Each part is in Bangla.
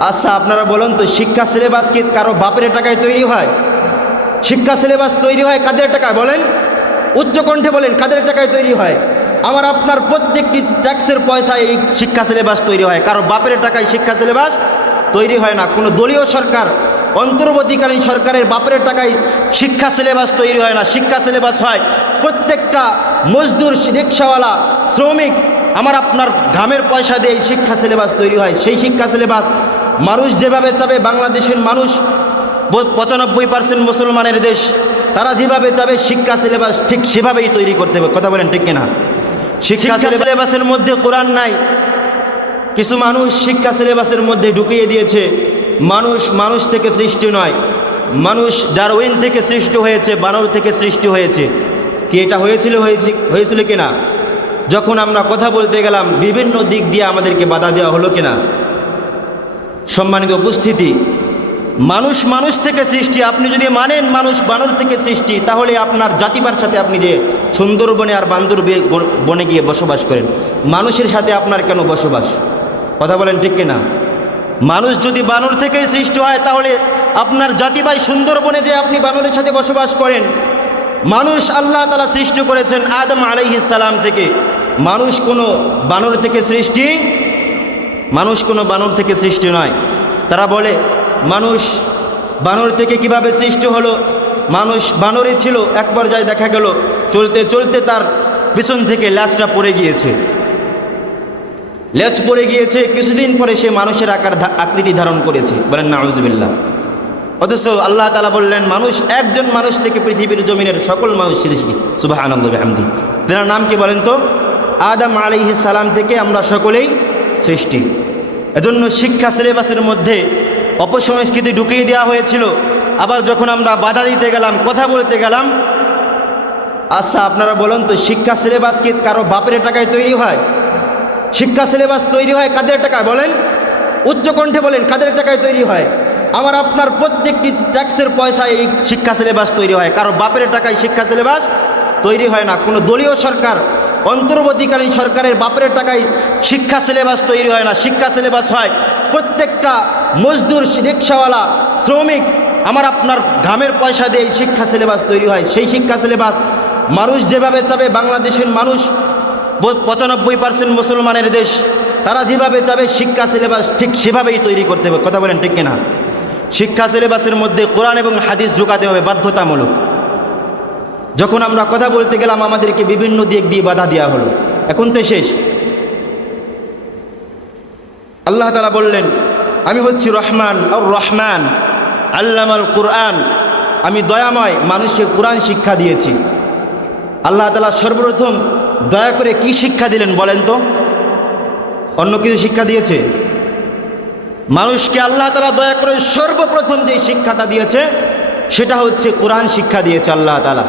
আচ্ছা আপনারা বলুন তো, শিক্ষা সিলেবাস কি কারও বাপের টাকায় তৈরি হয়? শিক্ষা সিলেবাস তৈরি হয় কাদের টাকায় বলেন? উচ্চকণ্ঠে বলেন, কাদের টাকায় তৈরি হয়? আমার, আপনার প্রত্যেকটি ট্যাক্সের পয়সায় এই শিক্ষা সিলেবাস তৈরি হয়। কারও বাপের টাকায় শিক্ষা সিলেবাস তৈরি হয় না। কোনো দলীয় সরকার, অন্তর্বর্তীকালীন সরকারের বাপের টাকায় শিক্ষা সিলেবাস তৈরি হয় না। শিক্ষা সিলেবাস হয় প্রত্যেকটা মজদুর, রিক্সাওয়ালা, শ্রমিক। আমার, আপনার ঘামের পয়সা দিয়ে শিক্ষা সিলেবাস তৈরি হয়। সেই শিক্ষা সিলেবাস মানুষ যেভাবে চাবে বাংলাদেশের মানুষ পঁচানব্বই পার্সেন্ট মুসলমানের দেশ তারা যেভাবে চাবে শিক্ষা সিলেবাস ঠিক সেভাবেই তৈরি করতে হবে। কথা বলেন ঠিক কিনা? শিক্ষা সিলেবাসের মধ্যে কোরআন নাই। কিছু মানুষ শিক্ষা সিলেবাসের মধ্যে ঢুকিয়ে দিয়েছে মানুষ মানুষ থেকে সৃষ্টি নয়। মানুষ ডারউইন থেকে সৃষ্টি হয়েছে বানর থেকে সৃষ্টি হয়েছে। কি এটা হয়েছিল হয়েছে হয়েছিল কিনা? যখন আমরা কথা বলতে গেলাম বিভিন্ন দিক দিয়ে আমাদেরকে বাধা দেওয়া হলো কিনা? সম্মানিত উপস্থিতি, মানুষ মানুষ থেকে সৃষ্টি, আপনি যদি মানেন মানুষ বানর থেকে সৃষ্টি, তাহলে আপনার জাতিবার সাথে আপনি যে সুন্দরবনে আর বান্দর বনে গিয়ে বসবাস করেন, মানুষের সাথে আপনার কেন বসবাস? কথা বলেন ঠিক কিনা? মানুষ যদি বানর থেকেই সৃষ্টি হয়, তাহলে আপনার জাতি ভাই সুন্দরবনে যে আপনি বানরের সাথে বসবাস করেন, মানুষ আল্লাহ তালা সৃষ্টি করেছেন আদম আলাইহিস সালাম থেকে। মানুষ কোনো বানর থেকে সৃষ্টি মানুষ কোনো বানর থেকে সৃষ্টি নয়। তারা বলে, মানুষ বানর থেকে কীভাবে সৃষ্টি হলো? মানুষ বানরই ছিল, এক পর্যায়ে দেখা গেল, চলতে চলতে তার পিছন থেকে ল্যাচটা পড়ে গিয়েছে। লেজ পড়ে গিয়েছে, কিছুদিন পরে সে মানুষের আকার আকৃতি ধারণ করেছে। বলেন নাউজুবিল্লাহ অথচ আল্লাহ তালা বললেন, মানুষ একজন মানুষ থেকে পৃথিবীর জমিনের সকল মানুষ সৃষ্টি। সুবাহ আনন্দ হামদি তেনার নাম কি বলেন তো? আদম আলাইহি সালাম থেকে আমরা সকলেই সৃষ্টি। এজন্য শিক্ষা সিলেবাসের মধ্যে অপসংস্কৃতি ঢুকিয়ে দেওয়া হয়েছিল। আবার যখন আমরা বাধা দিতে গেলাম, কথা বলতে গেলাম আচ্ছা আপনারা বলুন তো, শিক্ষা সিলেবাস কি কারও বাপের টাকায় তৈরি হয়? শিক্ষা সিলেবাস তৈরি হয় কাদের টাকায় বলেন? উচ্চকণ্ঠে বলেন, কাদের টাকায় তৈরি হয়? আমার আপনার প্রত্যেকটি ট্যাক্সের পয়সায় এই শিক্ষা সিলেবাস তৈরি হয়। কারও বাপের টাকায় শিক্ষা সিলেবাস তৈরি হয় না। কোনো দলীয় সরকার অন্তর্বর্তীকালীন সরকারের বাপের টাকায় শিক্ষা সিলেবাস তৈরি হয় না, শিক্ষা সিলেবাস হয়। প্রত্যেকটা মজদুর রিক্সাওয়ালা, শ্রমিক, আমার আপনার ঘামের পয়সা দিয়ে শিক্ষা সিলেবাস তৈরি হয়। সেই শিক্ষা সিলেবাস মানুষ যেভাবে চাবে, বাংলাদেশের মানুষ পঁচানব্বই পার্সেন্ট মুসলমানের দেশ, তারা যেভাবে চাবে, শিক্ষা সিলেবাস ঠিক সেভাবেই তৈরি করতে হবে। কথা বলেন ঠিক কিনা? শিক্ষা সিলেবাসের মধ্যে কোরআন এবং হাদিস ঢুকাতে হবে বাধ্যতামূলক। যখন আমরা কথা বলতে গেলাম, আমাদেরকে বিভিন্ন দিক দিয়ে বাধা দেওয়া হলো। এখন তো শেষ। আল্লাহ তালা বললেন, আমি হচ্ছি রহমান আর রহমান আল্লামাল কোরআন। আমি দয়াময় মানুষকে কোরআন শিক্ষা দিয়েছি। আল্লাহ তালা সর্বপ্রথম দয়া করে কি শিক্ষা দিলেন বলেন তো? অন্য কিছু শিক্ষা দিয়েছে? মানুষকে আল্লাহ তালা দয়া করে সর্বপ্রথম যে শিক্ষাটা দিয়েছে, সেটা হচ্ছে কোরআন শিক্ষা দিয়েছে আল্লাহ তালা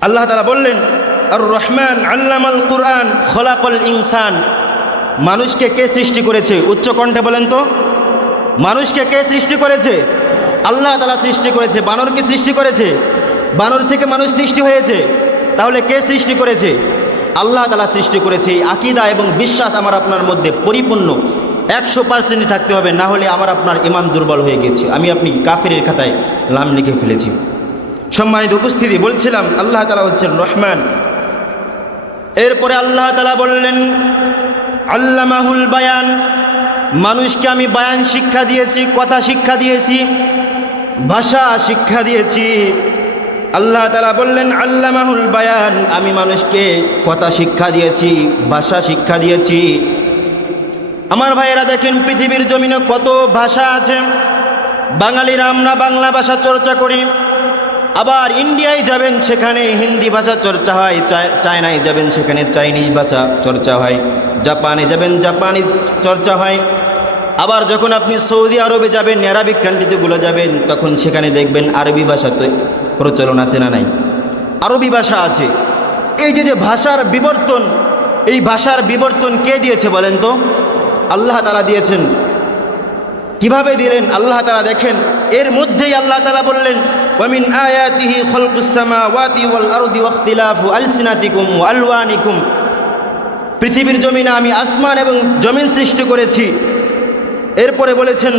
আল্লাহ তালা বললেন আর রহমান আল্লামাল কোরআন, খোলাকল ইনসান। মানুষকে কে সৃষ্টি করেছে? উচ্চ কণ্ঠে বলেন তো। মানুষকে কে সৃষ্টি করেছে? আল্লাহ তালা সৃষ্টি করেছে। বানরকে সৃষ্টি করেছে। বানর থেকে মানুষ সৃষ্টি হয়েছে। তাহলে কে সৃষ্টি করেছে? আল্লাহ তালা সৃষ্টি করেছে। এই আকিদা এবং বিশ্বাস আমার আপনার মধ্যে পরিপূর্ণ। একশো পার্সেন্টই থাকতে হবে। না হলে আমার আপনার ইমান দুর্বল হয়ে গেছে। আমি আপনি কাফের খাতায় লাম লিখে ফেলেছি। সম্মানিত উপস্থিতি, বলছিলাম, আল্লাহ তালা হচ্ছেন রহমান। এরপরে আল্লাহ তালা বললেন, আল্লামাহুল বায়ান, মানুষকে আমি বায়ান শিক্ষা দিয়েছি, কথা শিক্ষা দিয়েছি, ভাষা শিক্ষা দিয়েছি। আল্লাহ তালা বললেন, আল্লামাহুল বায়ান, আমি মানুষকে কথা শিক্ষা দিয়েছি, ভাষা শিক্ষা দিয়েছি। আমার ভাইয়েরা দেখেন, পৃথিবীর জমিনে কত ভাষা আছে। বাঙালিরা আমরা বাংলা ভাষা চর্চা করি। আবার ইন্ডিয়ায় যাবেন সেখানে হিন্দি ভাষা চর্চা হয় চায়নায় যাবেন সেখানে চাইনিজ ভাষা চর্চা হয়, জাপানে যাবেন জাপানি চর্চা হয়। আবার যখন আপনি সৌদি আরবে যাবেন অ্যারাবিক কান্ট্রিতেগুলো যাবেন, তখন সেখানে দেখবেন আরবি ভাষা তো প্রচলন আছে না নাই? আরবি ভাষা আছে। এই যে যে ভাষার বিবর্তন, এই ভাষার বিবর্তন কে দিয়েছে বলেন তো? আল্লাহ তালা দিয়েছেন। কীভাবে দিলেন? আল্লাহ তালা দেখেন। এর মধ্যেই আল্লাহ তালা বললেন খলকুস সামাওয়াতি ওয়াল আরদি ওয়াখতিলাফু আলসিনাতিকুম ওয়া আলওয়ানিকুম পৃথিবীর জমিনে আমি আসমান এবং জমিন সৃষ্টি করেছি। এরপরে বলেছেন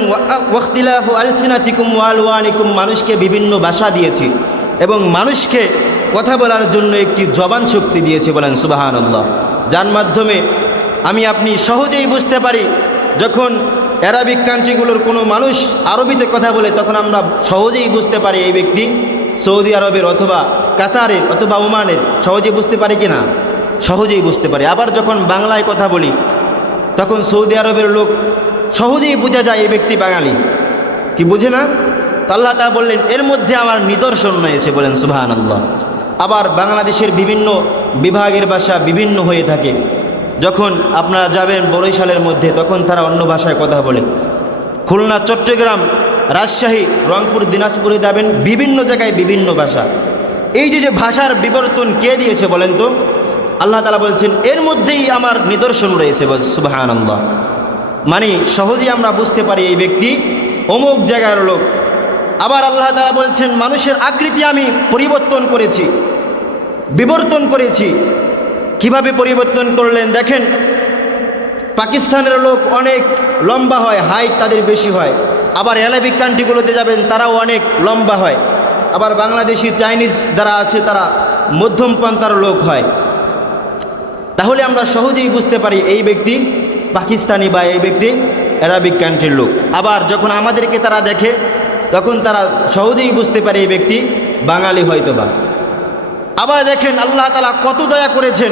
ওয়াক্তিলাফ আলসিনাতিকুম ওয়ালওয়ানিকুম মানুষকে বিভিন্ন ভাষা দিয়েছি এবং মানুষকে কথা বলার জন্য একটি জবান শক্তি দিয়েছে বলেন সুবাহান যার মাধ্যমে আমি, আপনি সহজেই বুঝতে পারি যখন অ্যারাবিক কান্ট্রিগুলোর কোনো মানুষ আরবিতে কথা বলে তখন আমরা সহজেই বুঝতে পারি এই ব্যক্তি সৌদি আরবের অথবা কাতারের অথবা ওমানের, সহজে বুঝতে পারি কি না সহজেই বুঝতে পারি। আবার যখন বাংলায় কথা বলি, তখন সৌদি আরবের লোক সহজেই বোঝা যায় এই ব্যক্তি বাঙালি। কি বুঝে না? তো আল্লাহ তা বললেন, এর মধ্যে আমার নিদর্শন রয়েছে, বলেন আল্লাহ আবার বাংলাদেশের বিভিন্ন বিভাগের ভাষা বিভিন্ন হয়ে থাকে। যখন আপনারা যাবেন বরিশালের মধ্যে, তখন তারা অন্য ভাষায় কথা বলে। খুলনা, চট্টগ্রাম, রাজশাহী, রংপুর, দিনাজপুরে যাবেন বিভিন্ন জায়গায় বিভিন্ন ভাষা। এই যে যে ভাষার বিবর্তন কে দিয়েছে বলেন তো? আল্লাহ তালা বলছেন, এর মধ্যেই আমার নিদর্শন রয়েছে সুবাহান আল্লাহ মানে সহজেই আমরা বুঝতে পারি এই ব্যক্তি অমুক জায়গার লোক। আবার আল্লাহ তালা বলছেন, মানুষের আকৃতি আমি পরিবর্তন করেছি, বিবর্তন করেছি। কীভাবে পরিবর্তন করলেন? দেখেন, পাকিস্তানের লোক অনেক লম্বা হয় হাইট তাদের বেশি হয়। আবার অ্যালাবিক কান্ট্রিগুলোতে যাবেন, তারাও অনেক লম্বা হয়। আবার বাংলাদেশি চাইনিজ যারা আছে, তারা মধ্যম পন্থার লোক হয়। তাহলে আমরা সহজেই বুঝতে পারি এই ব্যক্তি পাকিস্তানি বা এই ব্যক্তি অ্যারাবিক কান্ট্রির লোক। আবার যখন আমাদেরকে তারা দেখে, তখন তারা সহজেই বুঝতে পারে এই ব্যক্তি বাঙালি হয়তো বা আবার দেখেন আল্লাহ তালা কত দয়া করেছেন।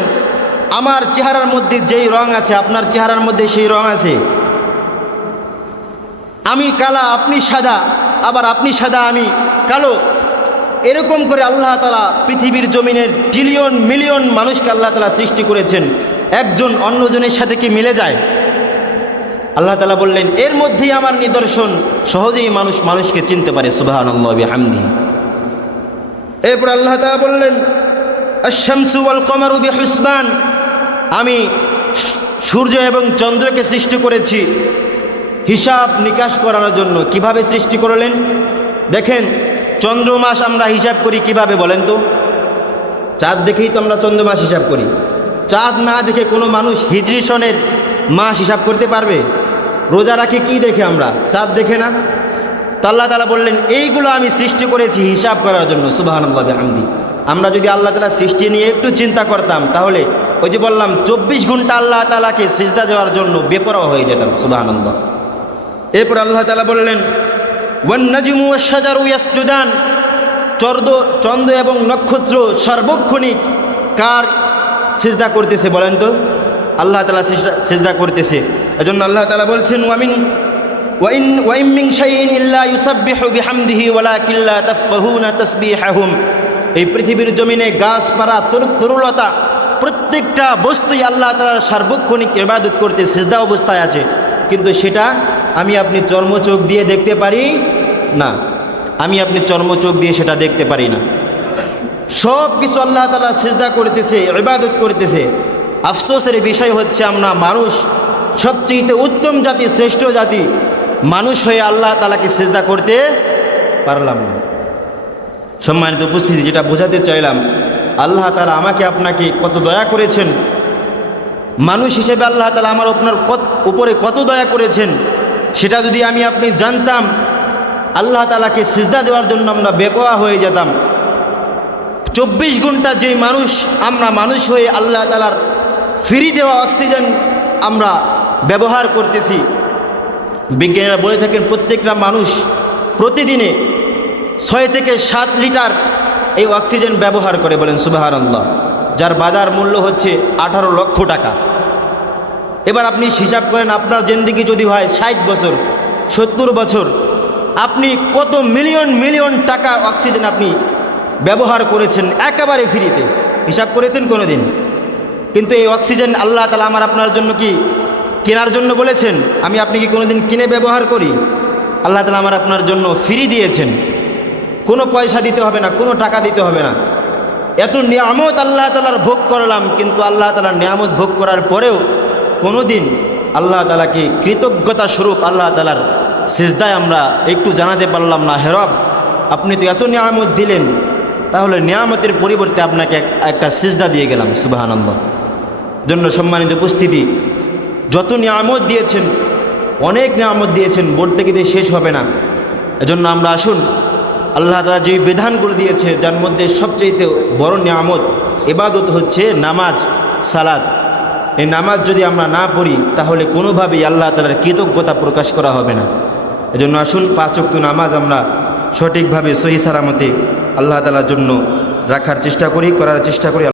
আমার চেহারার মধ্যে যেই রং আছে, আপনার চেহারার মধ্যে সেই রং আছে। আমি কালা, আপনি সাদা, আবার আপনি সাদা, আমি কালো। এরকম করে আল্লাহ তালা পৃথিবীর জমিনের ট্রিলিয়ন মিলিয়ন মানুষকে আল্লাহ তালা সৃষ্টি করেছেন। একজন অন্যজনের সাথে কি মিলে যায়? আল্লাহ তালা বললেন, এর মধ্যেই আমার নিদর্শন। সহজেই মানুষ মানুষকে চিনতে পারে সুবাহ হামদি এরপর আল্লাহ তালা বললেন শামসু আল কমার উবি হুসবান আমি সূর্য এবং চন্দ্রকে সৃষ্টি করেছি। হিসাব নিকাশ করার জন্য কীভাবে সৃষ্টি করলেন? দেখেন, চন্দ্র মাস আমরা হিসাব করি কীভাবে বলেন তো? চাঁদ দেখেই তো আমরা চন্দ্র মাস হিসাব করি। চাঁদ না দেখে কোনো মানুষ হিজরি সনের মাস হিসাব করতে পারবে? রোজা রাখে কি দেখে আমরা? চাঁদ দেখে না? আল্লাহ তালা বললেন, এইগুলো আমি সৃষ্টি করেছি হিসাব করার জন্য সুবাহান্লাহ হামদি আমরা যদি আল্লাহ তালা সৃষ্টি নিয়ে একটু চিন্তা করতাম, তাহলে ওই যে বললাম, চব্বিশ ঘণ্টা আল্লাহ তালাকে সিজদা দেওয়ার জন্য বেপরোয়া হয়ে যেতাম সুবাহানন্দ এরপর আল্লাহ তালা বললেন ইয়াসজুদান। চর্দ, চন্দ্র এবং নক্ষত্র সার্বক্ষণিক কার সিজদা করতেছে বলেন তো? আল্লাহ তালা সিজদা করতেছে। এজন্য আল্লাহ তালা বলছেন ওয়ামিন মিন শাইইন ইল্লা ইউসাব্বিহু বিহামদিহি ওয়ালাকিল্লা তাফকাহুনা তাসবিহাহুম। এই পৃথিবীর জমিনে গাছপালা তরুলতা, প্রত্যেকটা বস্তুই আল্লাহ তালার সার্বক্ষণিক ইবাদত করতে সিজদা অবস্থায় আছে। কিন্তু সেটা আমি আপনি চর্মচোখ দিয়ে দেখতে পারি না। আমি আপনি চর্মচোখ দিয়ে সেটা দেখতে পারি না। সব কিছু আল্লাহ তালা সিজদা করতেছে, ইবাদত করতেছে। আফসোসের বিষয় হচ্ছে আমরা মানুষ, সবচেয়ে উত্তম জাতি, শ্রেষ্ঠ জাতি। মানুষ হয়ে আল্লাহ তালাকে সেজদা করতে পারলাম না। সম্মানিত উপস্থিতি, যেটা বোঝাতে চাইলাম, আল্লাহ তালা আমাকে আপনাকে কত দয়া করেছেন। মানুষ হিসেবে আল্লাহ তালা আমার আপনার কত, উপরে কত দয়া করেছেন, সেটা যদি আমি আপনি জানতাম, আল্লাহ তালাকে সিজদা দেওয়ার জন্য আমরা বেকোয়া হয়ে যেতাম। চব্বিশ ঘণ্টা যেই মানুষ, আমরা মানুষ হয়ে আল্লাহ তালার ফ্রি দেওয়া অক্সিজেন আমরা ব্যবহার করতেছি বিজ্ঞানীরা বলে থাকেন, প্রত্যেকটা মানুষ প্রতিদিনে ছয় থেকে সাত লিটার এই অক্সিজেন ব্যবহার করে বলেন সুবাহার আল্লাহ যার বাজার মূল্য হচ্ছে আঠারো লক্ষ টাকা। এবার আপনি হিসাব করেন, আপনার জেন্দিগি যদি হয় ষাট বছর, সত্তর বছর, আপনি কত মিলিয়ন মিলিয়ন টাকা অক্সিজেন আপনি ব্যবহার করেছেন একেবারে ফ্রিতে। হিসাব করেছেন কোনো দিন কিন্তু এই অক্সিজেন আল্লাহ তালা আমার আপনার জন্য কি কেনার জন্য বলেছেন, আমি আপনি কি কোনো দিন কিনে ব্যবহার করি? আল্লাহ তালা আমার আপনার জন্য ফ্রি দিয়েছেন। কোনো পয়সা দিতে হবে না, কোনো টাকা দিতে হবে না। এত নিয়ামত আল্লাহ তালার ভোগ করলাম, কিন্তু আল্লাহ তালার নিয়ামত ভোগ করার পরেও কোনো দিন আল্লাহ তালাকে কৃতজ্ঞতা স্বরূপ আল্লাহ তালার সেজদায় আমরা একটু জানাতে পারলাম না। হেরব আপনি তো এত নিয়ামত দিলেন, তাহলে নিয়ামতের পরিবর্তে আপনাকে একটা সিজদা দিয়ে গেলাম সুবাহানন্দ জন্য সম্মানিত উপস্থিতি যত নিয়ামত দিয়েছেন, অনেক নিয়ামত দিয়েছেন, বলতে গিয়ে শেষ হবে না। এজন্য আমরা আসুন, আল্লাহ তালা যে বিধান করে দিয়েছে, যার মধ্যে সবচেয়ে বড় নিয়ামত এবাদত হচ্ছে নামাজ সালাদ এই নামাজ যদি আমরা না পড়ি, তাহলে কোনোভাবেই আল্লাহ তালার কৃতজ্ঞতা প্রকাশ করা হবে না। এজন্য আসুন পাঁচক্ত নামাজ আমরা সঠিকভাবে সহি সালামতে আল্লাহ তালার জন্য রাখার চেষ্টা করি, করার চেষ্টা করি